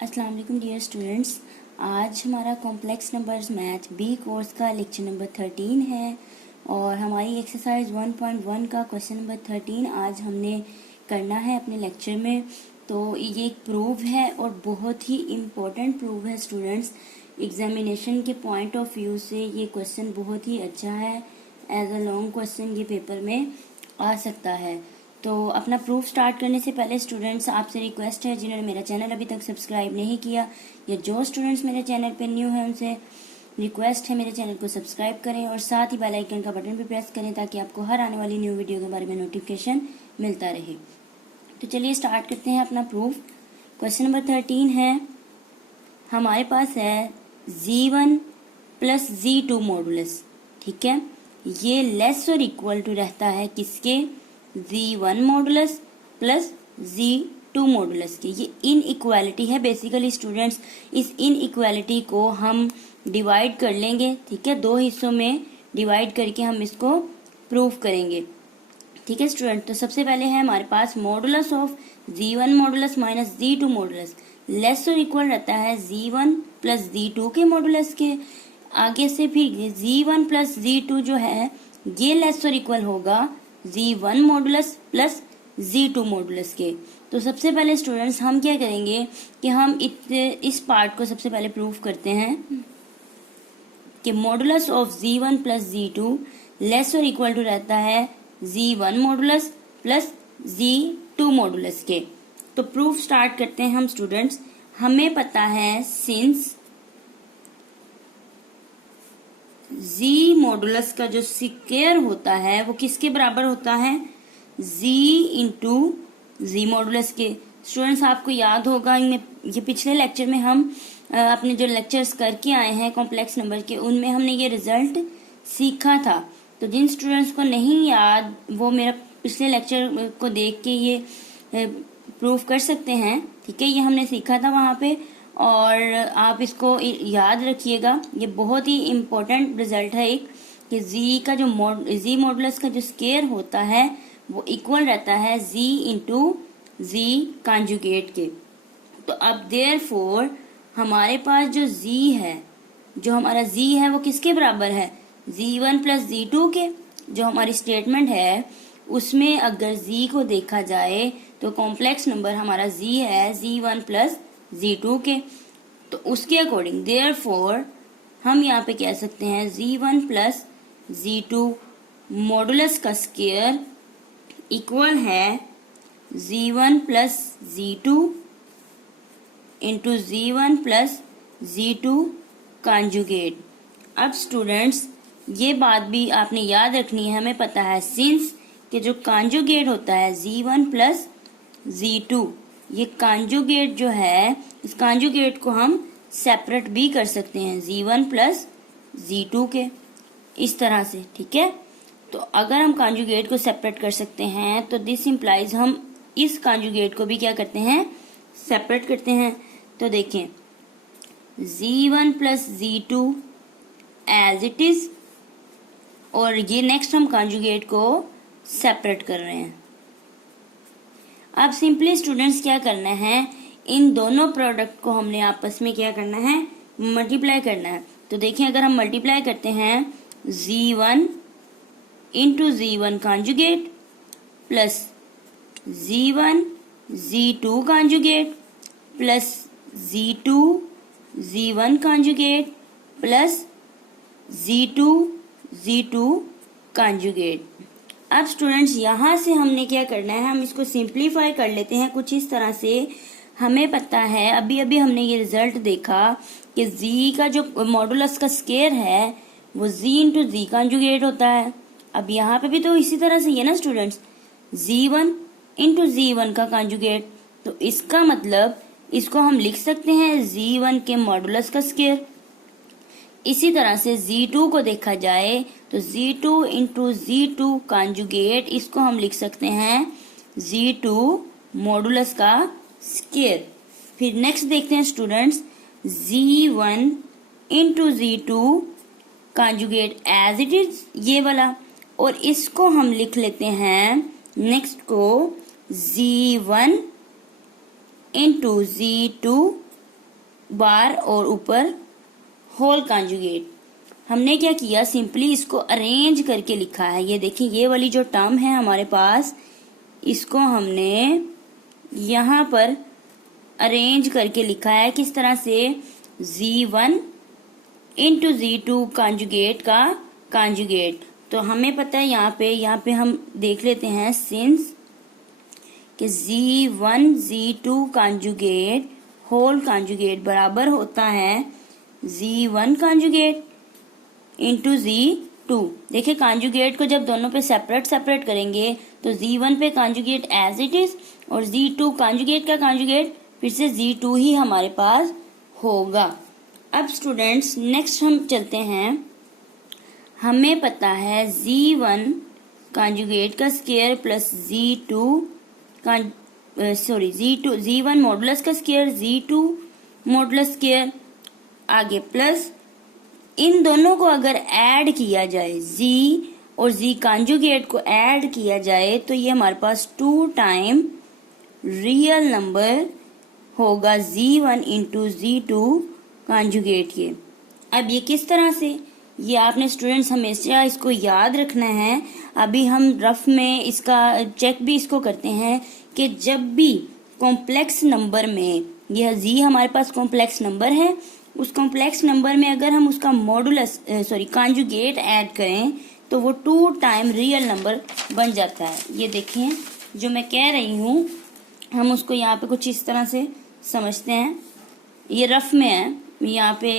अस्सलाम वालेकुम dear students. आज हमारा complex numbers math B course का लेक्चर नंबर 13 है और हमारी एक्सरसाइज 1.1 का क्वेश्चन नंबर 13 आज हमने करना है अपने लेक्चर में। तो ये एक प्रूफ है और बहुत ही इम्पोर्टेंट प्रूफ है स्टूडेंट्स। एग्जामिनेशन के पॉइंट ऑफ व्यू से ये क्वेश्चन बहुत ही अच्छा है। एज अ लॉन्ग क्वेश्चन ये पेपर में आ सकता है। तो अपना प्रूफ स्टार्ट करने से पहले स्टूडेंट्स आपसे रिक्वेस्ट है, जिन्होंने मेरा चैनल अभी तक सब्सक्राइब नहीं किया या जो स्टूडेंट्स मेरे चैनल पे न्यू है उनसे रिक्वेस्ट है मेरे चैनल को सब्सक्राइब करें और साथ ही बेल आइकन का बटन भी प्रेस करें ताकि आपको हर आने वाली न्यू वीडियो के बारे में नोटिफिकेशन मिलता रहे। तो चलिए स्टार्ट करते हैं अपना प्रूफ। क्वेश्चन नंबर 13 है, हमारे पास है Z1 प्लस Z2 मॉडुलस। ठीक है, ये लेस और इक्वल टू रहता है किसके? Z1 modulus plus Z2 modulus के। ये इनइक्वालिटी है बेसिकली स्टूडेंट्स। इस इनइक्वालिटी को हम डिवाइड कर लेंगे। ठीक है, दो हिस्सों में डिवाइड करके हम इसको प्रूव करेंगे। ठीक है स्टूडेंट, तो सबसे पहले है हमारे पास modulus of Z1 modulus minus Z2 modulus less और इक्वल रहता है Z1 प्लस Z2 के मॉडुलस के। आगे से फिर Z1 प्लस Z2 जो है ये लेस और इक्वल होगा Z1 modulus plus Z2 modulus के। तो सबसे पहले स्टूडेंट्स हम क्या करेंगे कि हम इस पार्ट को सबसे पहले प्रूफ करते हैं कि modulus of Z1 plus Z2 less और इक्वल टू रहता है Z1 modulus plus Z2 modulus के। तो प्रूफ स्टार्ट करते हैं हम स्टूडेंट्स। हमें पता है सिंस Z मॉडुलस का जो स्क्वायर होता है वो किसके बराबर होता है? Z इंटू Z मॉडुलस के। स्टूडेंट्स आपको याद होगा ये पिछले लेक्चर में हम अपने जो लेक्चर्स करके आए हैं कॉम्प्लेक्स नंबर के, उनमें हमने ये रिजल्ट सीखा था। तो जिन स्टूडेंट्स को नहीं याद वो मेरा पिछले लेक्चर को देख के ये प्रूफ कर सकते हैं। ठीक है, ये हमने सीखा था वहां पे और आप इसको याद रखिएगा। ये बहुत ही इम्पोर्टेंट रिजल्ट है एक कि Z का जो Z मॉडुलस का जो स्क्वायर होता है वो इक्वल रहता है Z इंटू Z कॉन्जुगेट के। तो अब देयरफॉर हमारे पास जो Z है, जो हमारा Z है वो किसके बराबर है? Z1 प्लस Z2 के। जो हमारी स्टेटमेंट है उसमें अगर Z को देखा जाए तो कॉम्प्लेक्स नंबर हमारा Z है Z1 प्लस Z2 के। तो उसके अकॉर्डिंग देयरफॉर हम यहाँ पे कह सकते हैं Z1 प्लस Z2 मॉडुलस का स्क्वायर इक्वल है Z1 plus Z2 into Z1 plus Z2 conjugate. अब स्टूडेंट्स ये बात भी आपने याद रखनी है। हमें पता है सिंस कि जो कॉन्जुगेट होता है Z1 प्लस Z2, ये कॉन्जुगेट जो है इस कॉन्जुगेट को हम सेपरेट भी कर सकते हैं Z1 प्लस Z2 के, इस तरह से। ठीक है, तो अगर हम कॉन्जुगेट को सेपरेट कर सकते हैं तो दिस इम्प्लाइज हम इस कॉन्जुगेट को भी क्या करते हैं? सेपरेट करते हैं। तो देखें Z1 plus Z2 as it is और ये नेक्स्ट हम कॉन्जुगेट को सेपरेट कर रहे हैं। अब सिंपली स्टूडेंट्स क्या करना है, इन दोनों प्रोडक्ट को हमने आपस में क्या करना है? मल्टीप्लाई करना है। तो देखिए अगर हम मल्टीप्लाई करते हैं Z1 into Z1 conjugate plus Z1 Z2 conjugate plus Z2 Z1 conjugate plus Z2 Z2 conjugate. अब स्टूडेंट्स यहाँ से हमने क्या करना है, हम इसको सिंप्लीफाई कर लेते हैं कुछ इस तरह से। हमें पता है अभी अभी हमने ये रिजल्ट देखा कि Z का जो मॉडुलस का स्क्वायर है वो Z इंटू Z कॉन्जुगेट होता है। अब यहाँ पे भी तो इसी तरह से है ना स्टूडेंट्स, Z1 इंटू Z1 का कॉन्जुगेट। तो इसका मतलब इसको हम लिख सकते हैं Z1 के मॉडुलस का स्क्वायर। इसी तरह से Z2 को देखा जाए तो Z2 इंटू Z2 कॉन्जुगेट, इसको हम लिख सकते हैं Z2 मॉडुलस का स्क्वायर। फिर नेक्स्ट देखते हैं students Z1 into Z2 conjugate as it is, ये वाला, और इसको हम लिख लेते हैं नेक्स्ट को Z1 इंटू Z2 बार और ऊपर होल कॉन्जुगेट। हमने क्या किया, सिंपली इसको अरेंज करके लिखा है। ये देखिए, ये वाली जो टर्म है हमारे पास, इसको हमने यहाँ पर अरेंज करके लिखा है। किस तरह से, Z1 इंटू Z2 कॉन्जुगेट का कॉन्जुगेट। तो हमें पता है यहाँ पे हम देख लेते हैं सिंस कि Z1 Z2 conjugate whole conjugate बराबर होता है Z1 कॉन्जुगेट इंटू Z2। देखिए, कॉन्जुगेट को जब दोनों पे सेपरेट करेंगे तो Z1 पे कॉन्जुगेट एज इट इज और Z2 कॉन्जुगेट का कॉन्जुगेट फिर से Z2 ही हमारे पास होगा। अब स्टूडेंट्स नेक्स्ट हम चलते हैं। हमें पता है Z1 कॉन्जुगेट का स्क्वायर प्लस Z1 मॉडुलस का स्क्वायर, Z2 मॉडुलस स्क्वायर, आगे प्लस इन दोनों को अगर ऐड किया जाए, Z और Z कॉन्जुगेट को ऐड किया जाए तो ये हमारे पास 2 टाइम रियल नंबर होगा Z1 इंटू Z2 कॉन्जुगेट के। अब ये किस तरह से, ये आपने स्टूडेंट्स हमेशा इसको याद रखना है। अभी हम रफ में इसका चेक भी इसको करते हैं कि जब भी कॉम्प्लेक्स नंबर में, यह Z हमारे पास कॉम्प्लेक्स नंबर है, उस कॉम्प्लेक्स नंबर में अगर हम उसका कॉन्जुगेट ऐड करें तो वो 2 टाइम रियल नंबर बन जाता है। ये देखें, जो मैं कह रही हूँ हम उसको यहाँ पे कुछ इस तरह से समझते हैं। ये रफ में है, यहाँ पे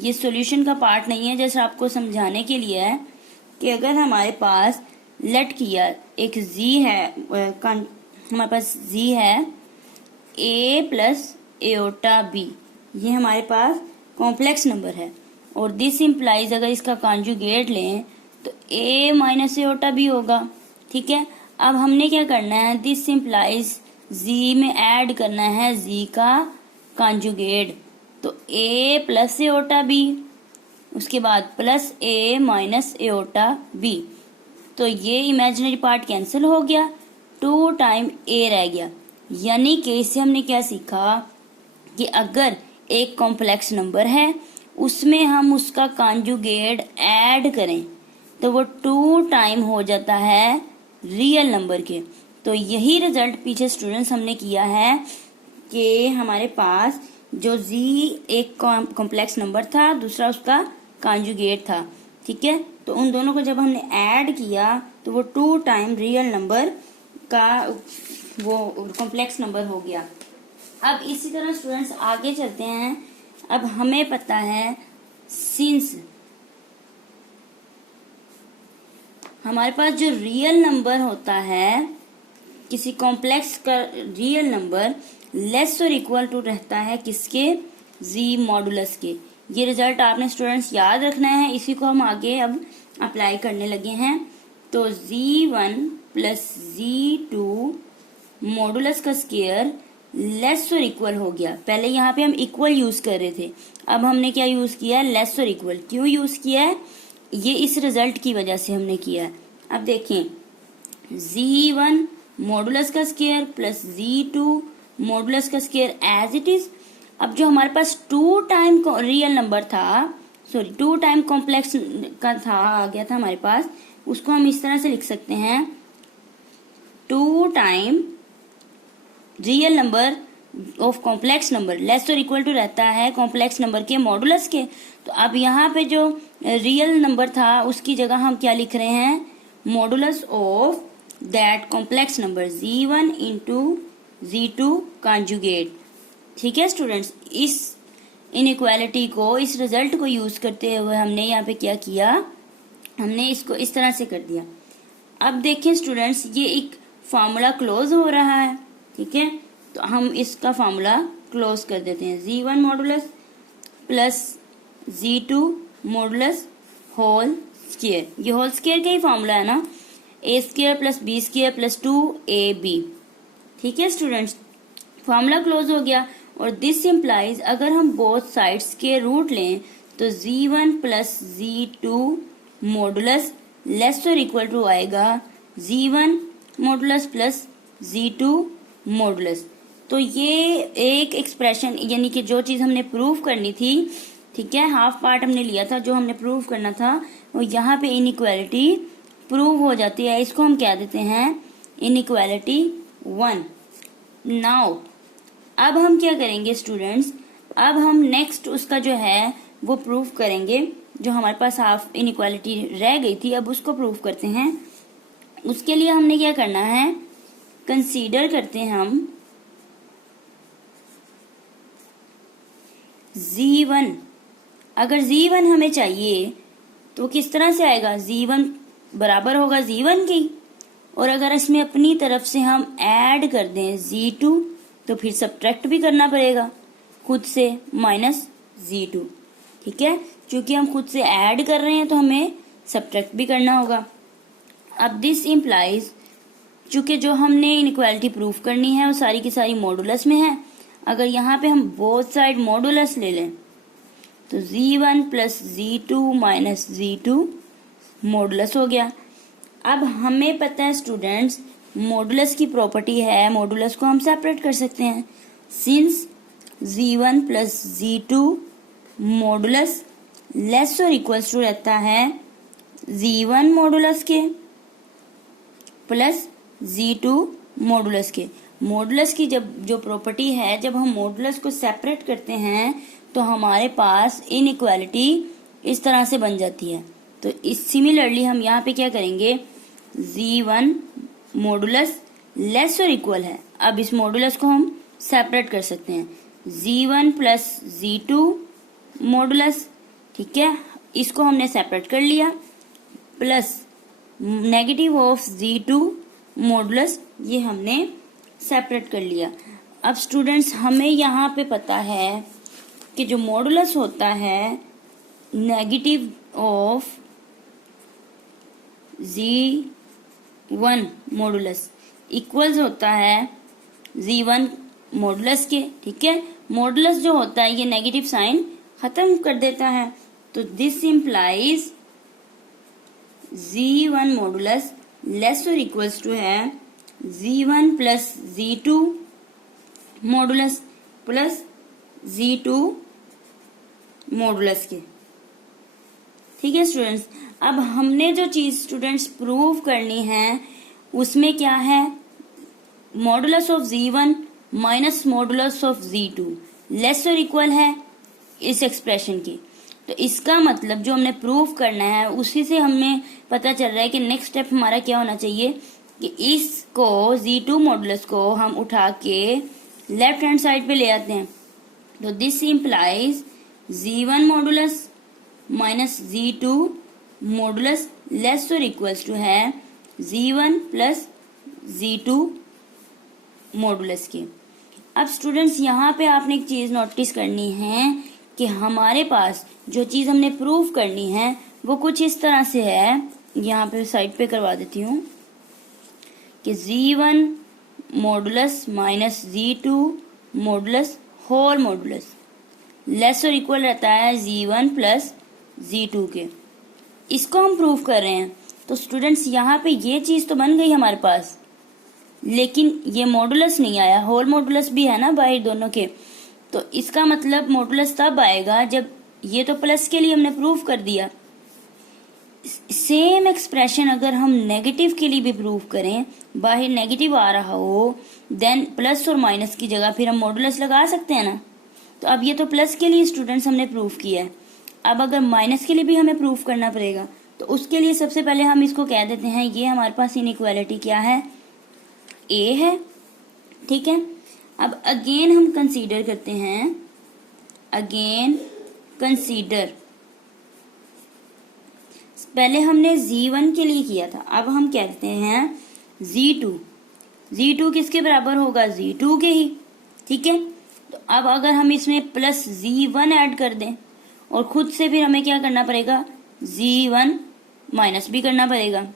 ये सॉल्यूशन का पार्ट नहीं है, जैसे आपको समझाने के लिए है कि अगर हमारे पास लेट किया एक Z है, हमारे पास Z है A प्लस एओटा B, ये हमारे पास कॉम्प्लेक्स नंबर है और दिस इम्प्लाइज अगर इसका कॉन्जुगेट लें तो A माइनस एओटा B होगा। ठीक है, अब हमने क्या करना है, दिस इम्प्लाइज Z में ऐड करना है Z का कॉन्जुगेट, तो A प्लस एओटा B, उसके बाद plus A minus aorta B, तो ये इमेजिनरी पार्ट कैंसिल हो गया, 2 टाइम A रह गया। यानी कि इससे हमने क्या सीखा कि अगर एक कॉम्प्लेक्स नंबर है उसमें हम उसका कॉन्जुगेट ऐड करें तो वो 2 टाइम हो जाता है रियल नंबर के। तो यही रिजल्ट पीछे स्टूडेंट्स हमने किया है कि हमारे पास जो Z एक कॉम्प्लेक्स नंबर था, दूसरा उसका कॉन्जुगेट था। ठीक है, तो उन दोनों को जब हमने ऐड किया तो वो 2 टाइम रियल नंबर का वो कॉम्प्लेक्स नंबर हो गया। अब इसी तरह स्टूडेंट्स आगे चलते हैं। अब हमें पता है सिंस हमारे पास जो रियल नंबर होता है, किसी कॉम्प्लेक्स का रियल नंबर लेस और इक्वल टू रहता है किसके, Z मॉडुलस के। ये रिजल्ट आपने स्टूडेंट्स याद रखना है, इसी को हम आगे अब अप्लाई करने लगे हैं। तो Z1 प्लस Z2 मॉडुलस का स्क्वायर लेस और इक्वल हो गया। पहले यहाँ पे हम इक्वल यूज कर रहे थे, अब हमने क्या यूज किया है, लेस और इक्वल। क्यों यूज किया है, ये इस रिजल्ट की वजह से हमने किया है। अब देखें, Z1 मॉडुलस का स्क्वायर प्लस Z2 मॉडुलस का स्क्वायर एज इट इज। अब जो हमारे पास 2 टाइम रियल नंबर था, 2 टाइम कॉम्प्लेक्स का था, आ गया था हमारे पास, उसको हम इस तरह से लिख सकते हैं, 2 time real number of complex number less और इक्वल टू रहता है कॉम्प्लेक्स नंबर के मॉडुलस के। तो अब यहाँ पे जो रियल नंबर था उसकी जगह हम क्या लिख रहे हैं, modulus of that complex number Z1 into Z2 conjugate. ठीक है स्टूडेंट्स, इस इनइक्वालिटी को, इस रिजल्ट को यूज करते हुए हमने यहाँ पे क्या किया, हमने इसको इस तरह से कर दिया। अब देखें स्टूडेंट्स, ये एक फार्मूला क्लोज हो रहा है। ठीक है, तो हम इसका फार्मूला क्लोज कर देते हैं, Z1 modulus plus Z2 modulus whole square. ये होल स्क्वायर का ही फार्मूला है ना, A square plus B square plus 2AB। ठीक है स्टूडेंट्स, फार्मूला क्लोज हो गया। और दिस इम्प्लाइज अगर हम बोथ साइड्स के रूट लें तो Z1 plus Z2 modulus less और इक्वल टू आएगा Z1 modulus plus Z2 modulus. तो ये एक एक्सप्रेशन यानी कि जो चीज हमने प्रूव करनी थी, ठीक है, हाफ पार्ट हमने लिया था, जो हमने प्रूव करना था वो यहाँ पे इनइक्वालिटी प्रूव हो जाती है। इसको हम क्या देते हैं, इनइक्वालिटी 1। नाउ अब हम क्या करेंगे स्टूडेंट्स, अब हम नेक्स्ट उसका जो है वो प्रूव करेंगे। जो हमारे पास हाफ इनइक्वालिटी रह गई थी, अब उसको प्रूव करते हैं। उसके लिए हमने क्या करना है, कंसीडर करते हैं हम Z1। अगर Z1 हमें चाहिए तो किस तरह से आएगा, Z1 बराबर होगा Z1 की, और अगर इसमें अपनी तरफ से हम ऐड कर दें Z2 तो फिर सब्ट्रैक्ट भी करना पड़ेगा खुद से माइनस Z2, ठीक है। क्योंकि हम खुद से ऐड कर रहे हैं तो हमें सब्ट्रैक्ट भी करना होगा। अब दिस इम्प्लाइज, चूंकि जो हमने इनइक्वालिटी प्रूफ करनी है वो सारी की सारी मॉडुलस में है, अगर यहाँ पे हम बोथ साइड मॉडुलस ले लें तो Z1 plus Z2 minus Z2 modulus हो गया। अब हमें पता है स्टूडेंट्स, मॉडुलस की प्रॉपर्टी है, मॉडुलस को हम सेपरेट कर सकते हैं। Since Z1 plus Z2 modulus less और इक्वल्स टू रहता है Z1 मॉडुलस के प्लस Z2 मॉडुलस के। मॉडुलस की जब जो प्रॉपर्टी है, जब हम मॉडुलस को सेपरेट करते हैं तो हमारे पास इनइक्वालिटी इस तरह से बन जाती है। तो इस सिमिलरली हम यहाँ पे क्या करेंगे, Z1 मॉडुलस लेस और इक्वल है। अब इस मॉडुलस को हम सेपरेट कर सकते हैं, Z1 प्लस Z2 मॉडुलस, ठीक है, इसको हमने सेपरेट कर लिया, plus negative of Z2 modulus, ये हमने सेपरेट कर लिया। अब स्टूडेंट्स हमें यहाँ पे पता है कि जो मॉडुलस होता है negative of Z1 modulus equals होता है Z1 मॉडुलस के, ठीक है। मॉडुलस जो होता है ये नेगेटिव साइन खत्म कर देता है, तो this implies Z1 modulus less और इक्वल्स टू है Z1 plus Z2 modulus plus Z2 modulus के, ठीक है स्टूडेंट्स। अब हमने जो चीज स्टूडेंट्स प्रूव करनी है उसमें क्या है, modulus of Z1 minus modulus of Z2 less और इक्वल है इस एक्सप्रेशन की। तो इसका मतलब जो हमने प्रूव करना है उसी से हमें पता चल रहा है कि नेक्स्ट स्टेप हमारा क्या होना चाहिए कि इसको Z2 मॉडुलस को हम उठा के लेफ्ट हैंड साइड पे ले आते हैं। तो this implies Z1 modulus minus Z2 modulus less और इक्वल्स टू है Z1 प्लस Z2 मॉडुलस के। अब स्टूडेंट्स यहाँ पे आपने एक चीज नोटिस करनी है कि हमारे पास जो चीज हमने प्रूव करनी है वो कुछ इस तरह से है, यहाँ पे साइड पे करवा देती हूँ कि Z1 modulus minus Z2 modulus whole modulus less और इक्वल रहता है Z1 प्लस Z2 के। इसको हम प्रूव कर रहे हैं। तो स्टूडेंट्स यहाँ पे ये चीज तो बन गई हमारे पास, लेकिन ये मॉडुलस नहीं आया, होल मॉडुलस भी है ना बाहर दोनों के। तो इसका मतलब मॉडुलस तब आएगा जब ये तो प्लस के लिए हमने प्रूव कर दिया। सेम एक्सप्रेशन अगर हम नेगेटिव के लिए भी प्रूव करें, बाहर नेगेटिव आ रहा हो, देन प्लस और माइनस की जगह फिर हम मॉडुलस लगा सकते हैं ना। तो अब ये तो प्लस के लिए स्टूडेंट्स हमने प्रूव किया है, अब अगर माइनस के लिए भी हमें प्रूव करना पड़ेगा तो उसके लिए सबसे पहले हम इसको कह देते हैं ये हमारे पास इनइक्वालिटी क्या है, ए है, ठीक है। अब अगेन हम कंसीडर करते हैं, अगेन कंसीडर, पहले हमने Z1 के लिए किया था, अब हम कहते हैं Z2। Z2 किसके बराबर होगा, Z2 के ही, ठीक है। तो अब अगर हम इसमें प्लस Z1 ऐड कर दें और खुद से फिर हमें क्या करना पड़ेगा, Z1 माइनस भी करना पड़ेगा।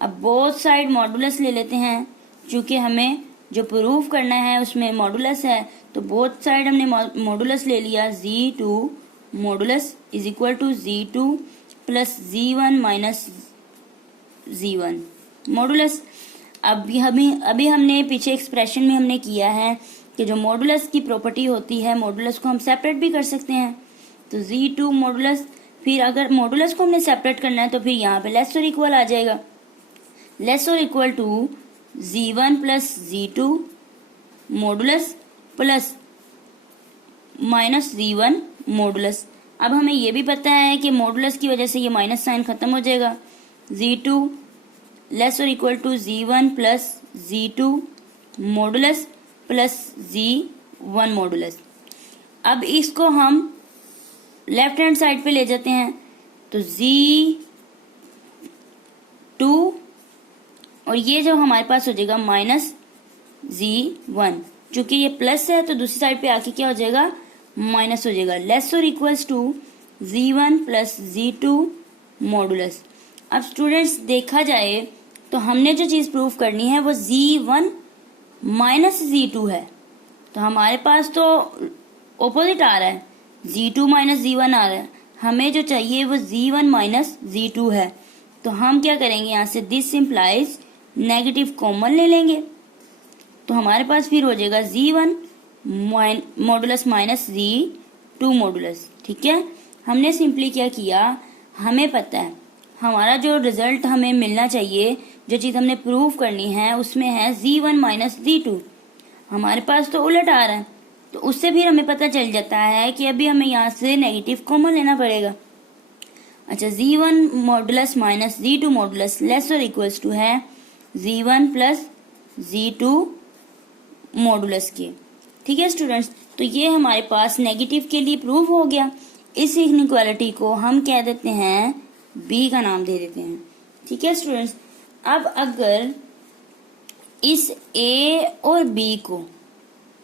अब बोथ साइड मॉडुलस ले लेते हैं, चूंकि हमें जो प्रूव करना है उसमें मॉडुलस है, तो बोथ साइड हमने मॉडुलस ले लिया। Z2 modulus is equal to Z2 plus Z1 minus Z1 modulus. अभी हमने पीछे एक्सप्रेशन में हमने किया है कि जो मॉडुलस की प्रॉपर्टी होती है, मॉडुलस को हम सेपरेट भी कर सकते हैं। तो Z2 मॉडुलस, फिर अगर मॉडुलस को हमने सेपरेट करना है तो फिर यहाँ पे लेस और इक्वल आ जाएगा, लेस और equal to Z1 plus Z2 modulus plus minus Z1 modulus. अब हमें ये भी पता है कि मॉडुलस की वजह से ये माइनस साइन खत्म हो जाएगा, Z2 लेस और equal to Z1 plus Z2 modulus plus Z1 modulus. अब इसको हम लेफ्ट हैंड साइड पे ले जाते हैं, तो Z2 और ये जो हमारे पास हो जाएगा माइनस Z1, चूंकि ये प्लस है तो दूसरी साइड पे आके क्या हो जाएगा, माइनस हो जाएगा, लेस और equals to Z1 plus Z2 modulus. अब स्टूडेंट्स देखा जाए तो हमने जो चीज प्रूव करनी है वो Z1 माइनस Z2 है, तो हमारे पास तो ऑपोजिट आ रहा है, Z2 माइनस Z1 आ रहा है, हमें जो चाहिए वो Z1 माइनस Z2 है। तो हम क्या करेंगे, यहाँ से दिस इम्प्लाइज नेगेटिव कॉमन ले लेंगे, तो हमारे पास फिर हो जाएगा Z1 modulus minus Z2 modulus. ठीक है, हमने सिंपली क्या किया, हमें पता है हमारा जो रिजल्ट हमें मिलना चाहिए, जो चीज हमने प्रूव करनी है उसमें है Z1 माइनस Z2, हमारे पास तो उलट आ रहा है, तो उससे भी हमें पता चल जाता है कि अभी हमें यहाँ से नेगेटिव कॉमन लेना पड़ेगा। अच्छा, Z1 modulus minus Z2 modulus less और इक्वल्स टू है Z1 प्लस Z2 मॉडुलस के। ठीक है स्टूडेंट्स, तो ये हमारे पास नेगेटिव के लिए प्रूव हो गया। इस इनइक्वालिटी को हम कह देते हैं बी का नाम दे देते हैं। ठीक है स्टूडेंट्स, अब अगर इस ए और बी को,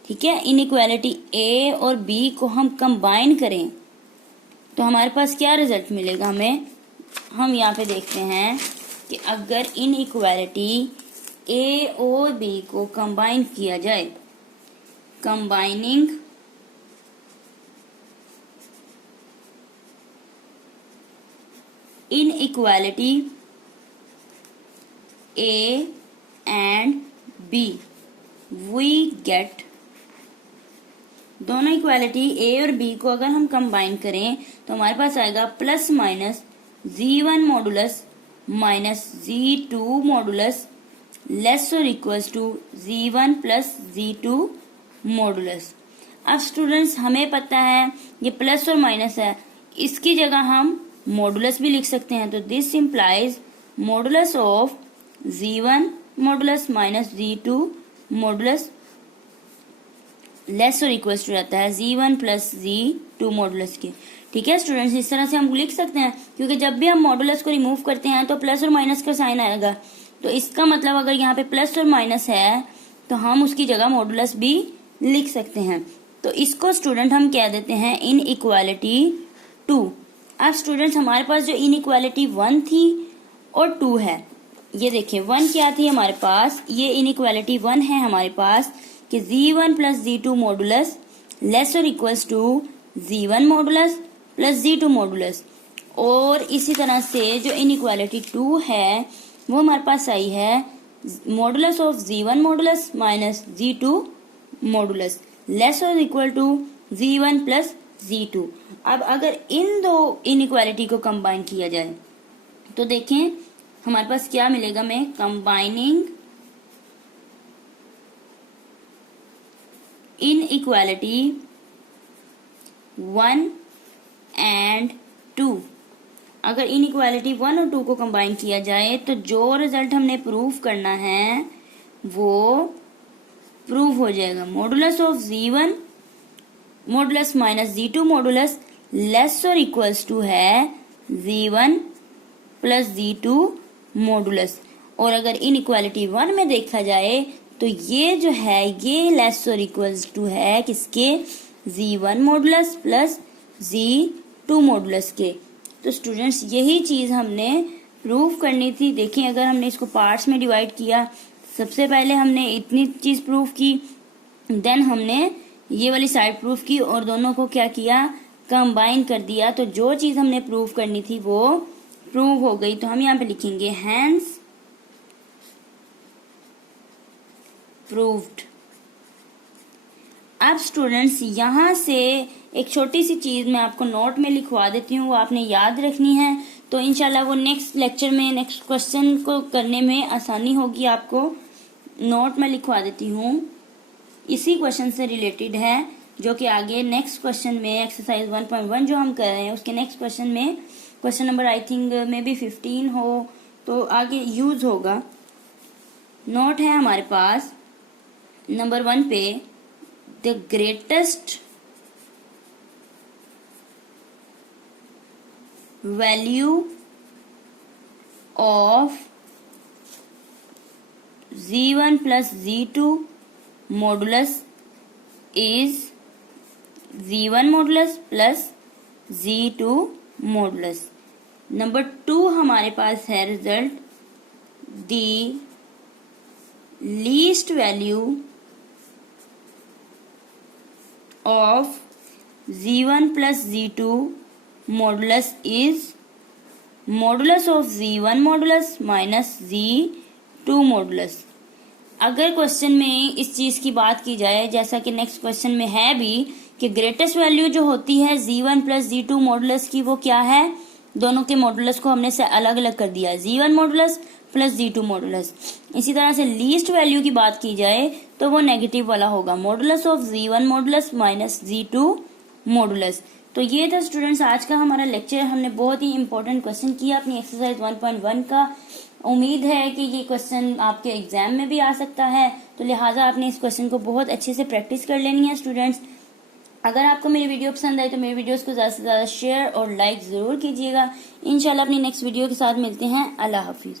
ठीक है, इनइक्वालिटी ए और बी को हम कंबाइन करें तो हमारे पास क्या रिजल्ट मिलेगा हमें, हम यहाँ पे देखते हैं कि अगर इनइक्वालिटी ए और बी को कंबाइन किया जाए, combining inequality A and B, we get, दोनों इक्वालिटी ए और बी को अगर हम कंबाइन करें तो हमारे पास आएगा plus minus Z1 modulus minus Z2 modulus less और equals to Z1 plus Z2 modulus. अब स्टूडेंट्स हमें पता है ये प्लस और माइनस है, इसकी जगह हम मॉडुलस भी लिख सकते हैं, तो this implies modulus of Z1 modulus minus Z2 modulus less और इक्वल्स टू रहता है Z1 प्लस Z2 मॉडुलस के। ठीक है स्टूडेंट्स, इस तरह से हम लिख सकते हैं, क्योंकि जब भी हम मॉडुलस को रिमूव करते हैं तो प्लस और माइनस का साइन आएगा, तो इसका मतलब अगर यहाँ पे प्लस और माइनस है तो हम उसकी जगह मॉडुलस भी लिख सकते हैं। तो इसको स्टूडेंट हम कह देते हैं इनइक्वालिटी 2। अब स्टूडेंट्स हमारे पास जो इनइक्वालिटी 1 थी और 2 है, ये देखिए 1 क्या थी हमारे पास, ये इनइक्वालिटी 1 है हमारे पास कि Z1 plus Z2 modulus less और equals to Z1 modulus plus Z2 modulus, और इसी तरह से जो इनइक्वालिटी 2 है वो हमारे पास आई है modulus of Z1 modulus minus Z2 modulus less और equal to Z1 plus Z2। अब अगर इन दो इनइक्वालिटी को कंबाइन किया जाए तो देखें हमारे पास क्या मिलेगा, में कंबाइनिंग इनइक्वालिटी 1 एंड 2, अगर इनइक्वालिटी 1 और 2 को कंबाइन किया जाए तो जो रिजल्ट हमने प्रूव करना है वो प्रूव हो जाएगा, modulus of Z1 modulus minus Z2 modulus less और इक्वल्स टू है Z1 प्लस Z2 मॉडुलस। और अगर इनइक्वालिटी 1 में देखा जाए तो ये जो है ये लेस और इक्वल्स टू है किसके, Z1 modulus plus Z2 modulus के। तो स्टूडेंट्स यही चीज हमने प्रूव करनी थी। देखें अगर हमने इसको पार्ट्स में डिवाइड किया, सबसे पहले हमने इतनी चीज प्रूव की, देन हमने ये वाली साइड प्रूव की और दोनों को क्या किया, कंबाइन कर दिया, तो जो चीज हमने प्रूव करनी थी वो प्रूव हो गई। तो हम यहाँ पे लिखेंगे हैंस प्रूव्ड। अब स्टूडेंट्स यहाँ से एक छोटी सी चीज मैं आपको नोट में लिखवा देती हूँ, वो आपने याद रखनी है, तो इंशाल्लाह वो नेक्स्ट लेक्चर में नेक्स्ट क्वेश्चन को करने में आसानी होगी आपको। नोट में लिखवा देती हूँ, इसी क्वेश्चन से रिलेटेड है, जो कि आगे नेक्स्ट क्वेश्चन में एक्सरसाइज 1.1 जो हम कर रहे हैं उसके नेक्स्ट क्वेश्चन में, question number I think may be 15 हो तो आगे यूज होगा। नोट है हमारे पास नंबर 1 पे, the greatest value of z1 plus z2 modulus is z1 modulus plus z2 modulus. Number 2 हमारे पास है result, the least value of z1 plus z2 modulus is modulus of z1 modulus minus z2 modulus. अगर question में इस चीज की बात की जाए, जैसा कि नेक्स्ट क्वेश्चन में है भी, कि ग्रेटेस्ट वैल्यू जो होती है z1 प्लस z2 मॉडुलस की, वो क्या है, दोनों के मॉडुलस को हमने से अलग अलग कर दिया, z1 modulus plus z2 modulus. इसी तरह से लीस्ट वैल्यू की बात की जाए तो वो नेगेटिव वाला होगा, modulus of z1 modulus minus z2 modulus. तो ये था स्टूडेंट्स आज का हमारा लेक्चर। हमने बहुत ही इंपॉर्टेंट क्वेश्चन किया अपनी एक्सरसाइज 1.1 का। उम्मीद है कि ये क्वेश्चन आपके एग्जाम में भी आ सकता है, तो लिहाजा आपने इस क्वेश्चन को बहुत अच्छे से प्रैक्टिस कर लेनी है स्टूडेंट्स। अगर आपको मेरी वीडियो पसंद आई तो मेरी वीडियोस को ज़्यादा से ज़्यादा शेयर और लाइक ज़रूर कीजिएगा। इंशाल्लाह अपनी नेक्स्ट वीडियो के साथ मिलते हैं। अल्लाह हाफिज़।